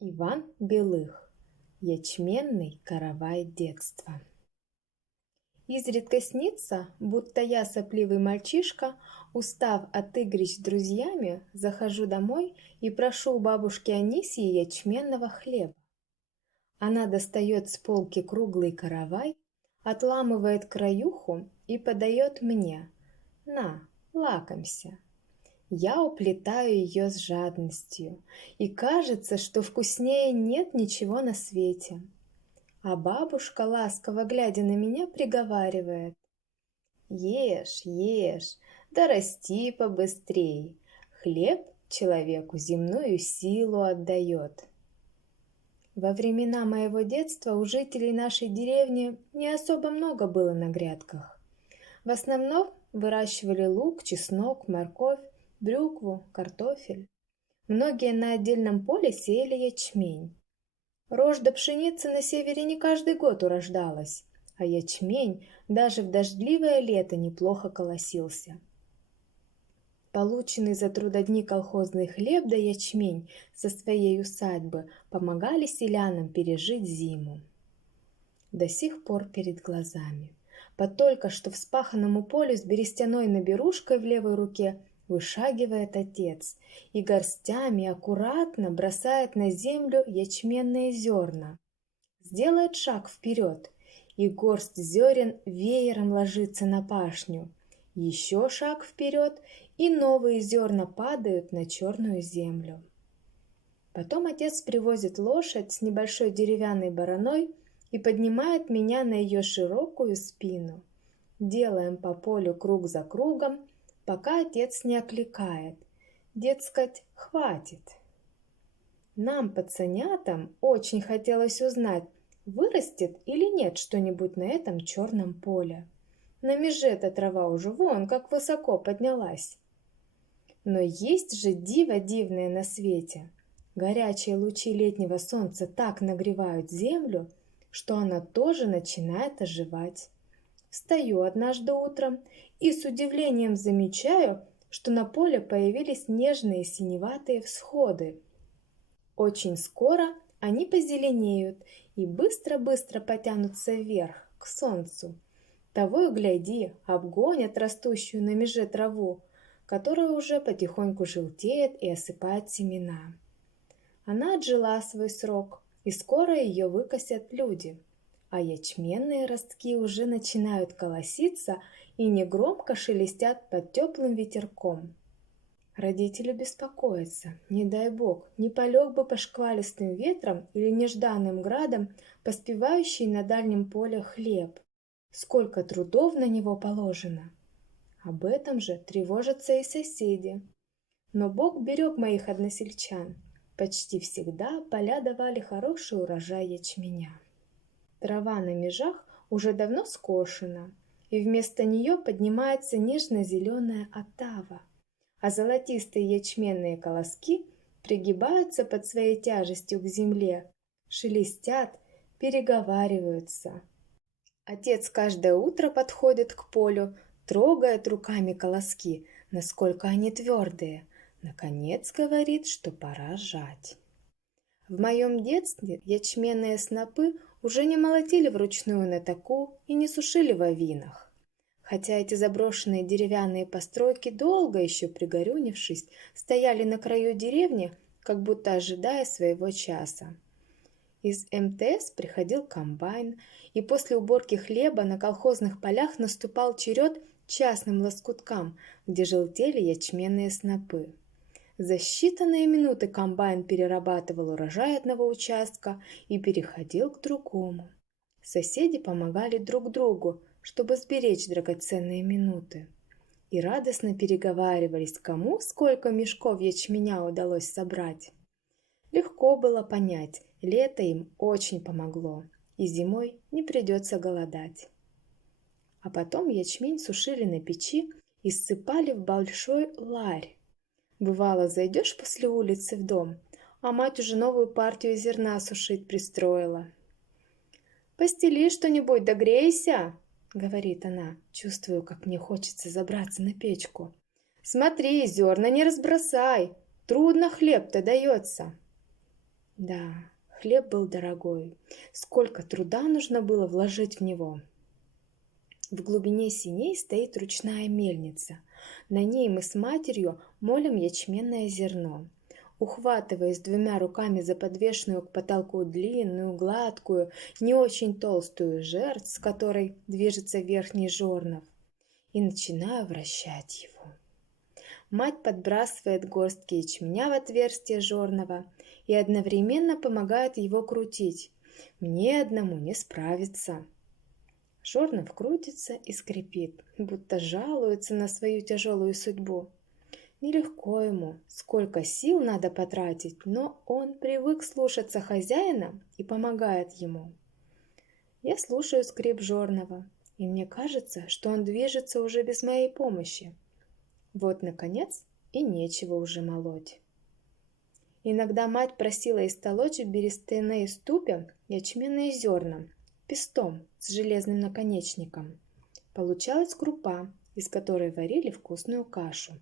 Иван Белых. Ячменный каравай детства. Изредка снится, будто я, сопливый мальчишка, устав от игрищ с друзьями, захожу домой и прошу у бабушки Анисьи ячменного хлеба. Она достает с полки круглый каравай, отламывает краюху и подает мне. На, лакомься. Я уплетаю ее с жадностью, и кажется, что вкуснее нет ничего на свете. А бабушка, ласково глядя на меня, приговаривает: «Ешь, ешь, да расти побыстрей. Хлеб человеку земную силу отдает». Во времена моего детства у жителей нашей деревни не особо много было на грядках. В основном выращивали лук, чеснок, морковь, брюкву, картофель. Многие на отдельном поле сеяли ячмень. Рожь да пшеницы на севере не каждый год урождалась, а ячмень даже в дождливое лето неплохо колосился. Полученный за трудодни колхозный хлеб да ячмень со своей усадьбы помогали селянам пережить зиму. До сих пор перед глазами. По только что вспаханному полю с берестяной наберушкой в левой руке вышагивает отец и горстями аккуратно бросает на землю ячменные зерна. Сделает шаг вперед, и горсть зерен веером ложится на пашню. Еще шаг вперед, и новые зерна падают на черную землю. Потом отец привозит лошадь с небольшой деревянной бараной и поднимает меня на ее широкую спину. Делаем по полю круг за кругом, пока отец не окликает. Дескать, хватит. Нам, пацанятам, очень хотелось узнать, вырастет или нет что-нибудь на этом черном поле. На меже-то трава уже вон как высоко поднялась. Но есть же диво дивное на свете. Горячие лучи летнего солнца так нагревают землю, что она тоже начинает оживать. Встаю однажды утром и с удивлением замечаю, что на поле появились нежные синеватые всходы. Очень скоро они позеленеют и быстро-быстро потянутся вверх, к солнцу. Того и гляди, обгонят растущую на меже траву, которая уже потихоньку желтеет и осыпает семена. Она отжила свой срок, и скоро ее выкосят люди. А ячменные ростки уже начинают колоситься и негромко шелестят под теплым ветерком. Родители беспокоятся, не дай бог, не полег бы по шквалистым ветрам или нежданным градом поспевающий на дальнем поле хлеб. Сколько трудов на него положено. Об этом же тревожатся и соседи. Но Бог берег моих односельчан. Почти всегда поля давали хороший урожай ячменя. Трава на межах уже давно скошена, и вместо нее поднимается нежно-зеленая отава, а золотистые ячменные колоски пригибаются под своей тяжестью к земле, шелестят, переговариваются. Отец каждое утро подходит к полю, трогает руками колоски, насколько они твердые. Наконец говорит, что пора жать. В моем детстве ячменные снопы уже не молотили вручную на таку и не сушили в авинах. Хотя эти заброшенные деревянные постройки, долго еще пригорюнившись, стояли на краю деревни, как будто ожидая своего часа. Из МТС приходил комбайн, и после уборки хлеба на колхозных полях наступал черед частным лоскуткам, где желтели ячменные снопы. За считанные минуты комбайн перерабатывал урожай одного участка и переходил к другому. Соседи помогали друг другу, чтобы сберечь драгоценные минуты. И радостно переговаривались, кому сколько мешков ячменя удалось собрать. Легко было понять, лето им очень помогло, и зимой не придется голодать. А потом ячмень сушили на печи и ссыпали в большой ларь. Бывало, зайдешь после улицы в дом, а мать уже новую партию зерна сушить пристроила. «Постели что-нибудь, да грейся!» — говорит она. Чувствую, как мне хочется забраться на печку. «Смотри, зерна не разбросай! Трудно хлеб-то дается!» Да, хлеб был дорогой. Сколько труда нужно было вложить в него. В глубине синей стоит ручная мельница. На ней мы с матерью молим ячменное зерно. Ухватываясь двумя руками за подвешенную к потолку длинную, гладкую, не очень толстую жердь, с которой движется верхний жорнов, и начинаю вращать его. Мать подбрасывает горстки ячменя в отверстие жорнова и одновременно помогает его крутить. Мне одному не справиться. Жорнов крутится и скрипит, будто жалуется на свою тяжелую судьбу. Нелегко ему, сколько сил надо потратить, но он привык слушаться хозяина и помогает ему. Я слушаю скрип жорнова, и мне кажется, что он движется уже без моей помощи. Вот, наконец, и нечего уже молоть. Иногда мать просила истолочь в берестяные ступя ячменные зерна, пестом с железным наконечником. Получалась крупа, из которой варили вкусную кашу.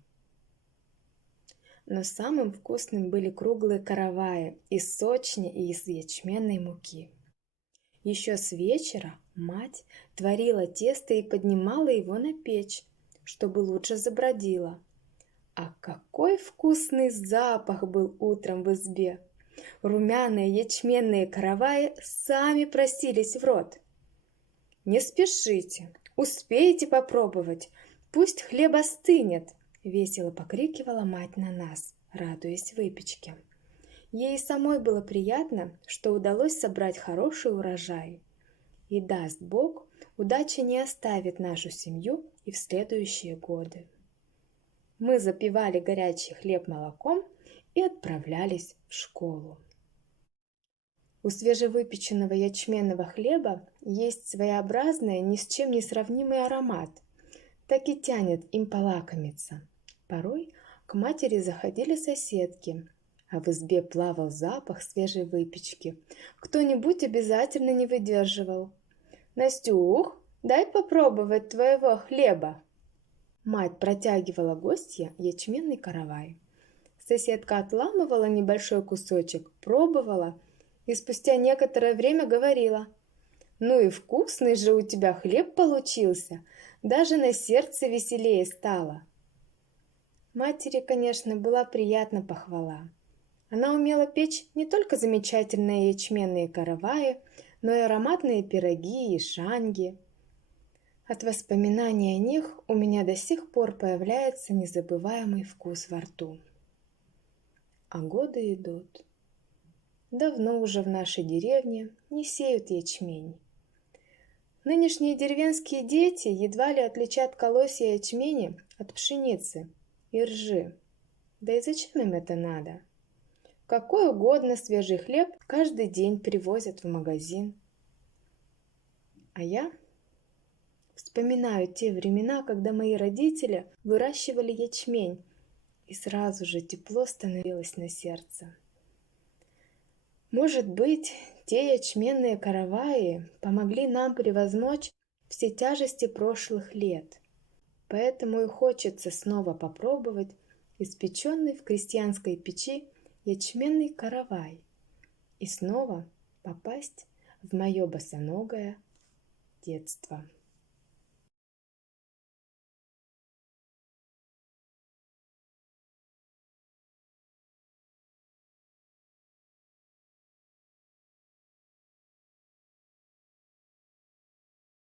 Но самым вкусным были круглые караваи из сочни и из ячменной муки. Еще с вечера мать творила тесто и поднимала его на печь, чтобы лучше забродило. А какой вкусный запах был утром в избе! Румяные ячменные караваи сами просились в рот. «Не спешите, успеете попробовать, пусть хлеб остынет!» — весело покрикивала мать на нас, радуясь выпечке. Ей самой было приятно, что удалось собрать хороший урожай. И даст Бог, удача не оставит нашу семью и в следующие годы. Мы запивали горячий хлеб молоком и отправлялись в школу. У свежевыпеченного ячменного хлеба есть своеобразный, ни с чем не сравнимый аромат. Так и тянет им полакомиться. Порой к матери заходили соседки, а в избе плавал запах свежей выпечки. Кто-нибудь обязательно не выдерживал. «Настюх, дай попробовать твоего хлеба!» Мать протягивала гостье ячменный каравай. Соседка отламывала небольшой кусочек, пробовала и спустя некоторое время говорила: «Ну и вкусный же у тебя хлеб получился, даже на сердце веселее стало». Матери, конечно, была приятна похвала. Она умела печь не только замечательные ячменные караваи, но и ароматные пироги и шанги. От воспоминаний о них у меня до сих пор появляется незабываемый вкус во рту. А годы идут. Давно уже в нашей деревне не сеют ячмень. Нынешние деревенские дети едва ли отличат колосья ячмени от пшеницы и ржи. Да и зачем им это надо? Какой угодно свежий хлеб каждый день привозят в магазин. А я вспоминаю те времена, когда мои родители выращивали ячмень, и сразу же тепло становилось на сердце. Может быть, те ячменные караваи помогли нам превозмочь все тяжести прошлых лет. Поэтому и хочется снова попробовать испеченный в крестьянской печи ячменный каравай и снова попасть в мое босоногое детство.